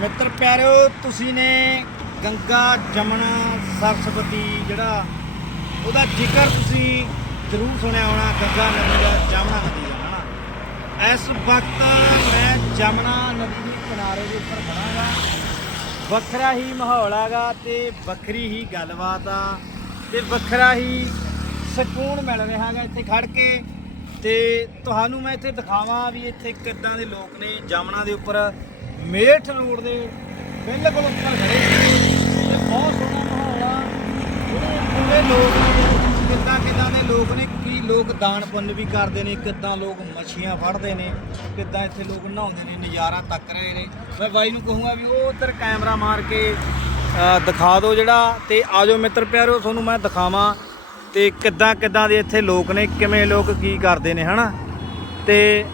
ਮਿੱਤਰ ਪਿਆਰਿਓ, ਤੁਸੀਂ ਨੇ ਗੰਗਾ ਜਮਨਾ ਸਰਸਵਤੀ ਜਿਹੜਾ, ਉਹਦਾ ਜ਼ਿਕਰ ਤੁਸੀਂ ਜ਼ਰੂਰ ਸੁਣਿਆ ਹੋਣਾ, ਗੰਗਾ ਨਦੀ ਦਾ, ਜਮਨਾ ਨਦੀ ਦਾ, ਹਨਾ? ਇਸ ਵਕਤ ਮੈਂ ਜਮਨਾ ਨਦੀ ਦੇ ਕਿਨਾਰੇ ਦੇ ਉੱਪਰ ਖੜਾਂਗਾ ਵੱਖਰਾ ਹੀ ਮਾਹੌਲ ਹੈਗਾ ਤੇ ਵੱਖਰੀ ਹੀ ਗੱਲਬਾਤ ਆ ਤੇ ਵੱਖਰਾ ਹੀ ਸਕੂਨ ਮਿਲ ਰਿਹਾ ਹੈਗਾ ਇੱਥੇ ਖੜ ਕੇ। ਤੇ ਤੁਹਾਨੂੰ ਮੈਂ ਇੱਥੇ ਦਿਖਾਵਾਂ ਵੀ ਇੱਥੇ ਕਿੱਦਾਂ ਦੇ ਲੋਕ ਨੇ ਜਮਨਾ ਦੇ ਉੱਪਰ। ਮੇਠ ਰੋਡ ਦੇ ਬਿਲਕੁਲ ਉੱਪਰ ਖੜੇ ਤੇ ਬਹੁਤ ਸੋਹਣਾ ਮਾਹੌਲ ਆ। ਜਿਹੜੇ ਲੋਕ ਨੇ, ਕਿੱਦਾਂ ਕਿੱਦਾਂ ਦੇ ਲੋਕ ਨੇ, ਕੀ ਲੋਕ ਦਾਨ ਪੁੰਨ ਵੀ ਕਰਦੇ ਨੇ, ਕਿੱਦਾਂ ਲੋਕ ਮੱਛੀਆਂ ਫੜਦੇ ਨੇ, ਕਿੱਦਾਂ ਇੱਥੇ ਲੋਕ ਨਹਾਉਂਦੇ ਨੇ, ਨਜ਼ਾਰਾ ਤੱਕ ਰਹੇ ਨੇ। ਮੈਂ ਬਾਈ ਨੂੰ ਕਹੂੰਗਾ ਵੀ ਉਹ ਉਧਰ ਕੈਮਰਾ ਮਾਰ ਕੇ ਦਿਖਾ ਦਿਓ ਜਿਹੜਾ, ਤੇ ਆਜੋ ਮਿੱਤਰ ਪਿਆਰਿਓ ਤੁਹਾਨੂੰ ਮੈਂ ਦਿਖਾਵਾਂ ਤੇ ਕਿੱਦਾਂ ਕਿੱਦਾਂ ਦੇ ਇੱਥੇ ਲੋਕ ਨੇ, ਕਿਵੇਂ ਲੋਕ ਕੀ ਕਰਦੇ ਨੇ, ਹਨਾ? ਤੇ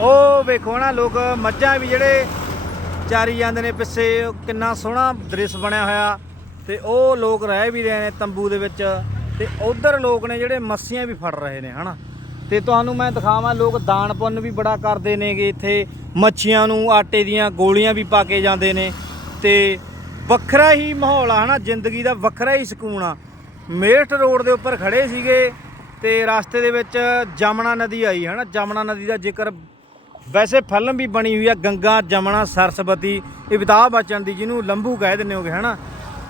ਉਹ ਵੇਖੋ ਨਾ, ਲੋਕ ਮੱਝਾਂ ਵੀ ਜਿਹੜੇ ਚਾਰੀ ਜਾਂਦੇ ਨੇ ਪਿੱਛੇ, ਕਿੰਨਾ ਸੋਹਣਾ ਦ੍ਰਿਸ਼ ਬਣਿਆ ਹੋਇਆ। ਤੇ ਉਹ ਲੋਕ ਰਹਿ ਵੀ ਰਹੇ ਨੇ ਤੰਬੂ ਦੇ ਵਿੱਚ। ਤੇ ਉਧਰ ਲੋਕ ਨੇ ਜਿਹੜੇ ਮੱਸੀਆਂ ਵੀ ਫੜ ਰਹੇ ਨੇ, ਹਨਾ। ਤੇ ਤੁਹਾਨੂੰ ਮੈਂ ਦਿਖਾਵਾਂ, ਲੋਕ ਦਾਨ ਪੁੰਨ ਵੀ ਬੜਾ ਕਰਦੇ ਨੇਗੇ ਇੱਥੇ। ਮੱਛੀਆਂ ਨੂੰ ਆਟੇ ਦੀਆਂ ਗੋਲੀਆਂ ਵੀ ਪਾ ਕੇ ਜਾਂਦੇ ਨੇ। ਤੇ ਵੱਖਰਾ ਹੀ ਮਾਹੌਲ ਆ, ਹਨਾ। ਜ਼ਿੰਦਗੀ ਦਾ ਵੱਖਰਾ ਹੀ ਸਕੂਨ ਆ। ਮੇਰਠ ਰੋਡ ਦੇ ਉੱਪਰ ਖੜੇ ਸੀਗੇ ਤੇ ਰਸਤੇ ਦੇ ਵਿੱਚ ਜਮਨਾ ਨਦੀ ਆਈ, ਹਨਾ। ਜਮਨਾ ਨਦੀ ਦਾ ਜ਼ਿਕਰ ਵੈਸੇ ਫਿਲਮ ਵੀ ਬਣੀ ਹੋਈ ਆ, ਗੰਗਾ, ਜਮਨਾ, ਸਰਸਵਤੀ। ਇਹ ਅਮਿਤਾਭ ਬੱਚਨ ਦੀ ਜਿਹਨੂੰ ਲੰਬੂ ਕਹਿ ਦਿੰਦੇ ਹੋਗੇ, ਹਨਾ?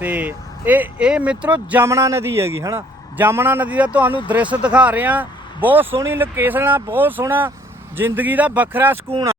ਤੇ ਇਹ ਇਹ ਮਿੱਤਰੋ ਜਮਨਾ ਨਦੀ ਹੈਗੀ, ਹਨਾ? ਜਮਨਾ ਨਦੀ ਦਾ ਤੁਹਾਨੂੰ ਦ੍ਰਿਸ਼ ਦਿਖਾ ਰਿਹਾ। ਬਹੁਤ ਸੋਹਣੀ ਲੋਕੇਸ਼ਨ ਆ, ਬਹੁਤ ਸੋਹਣਾ ਜ਼ਿੰਦਗੀ ਦਾ ਵੱਖਰਾ ਸਕੂਨ ਆ।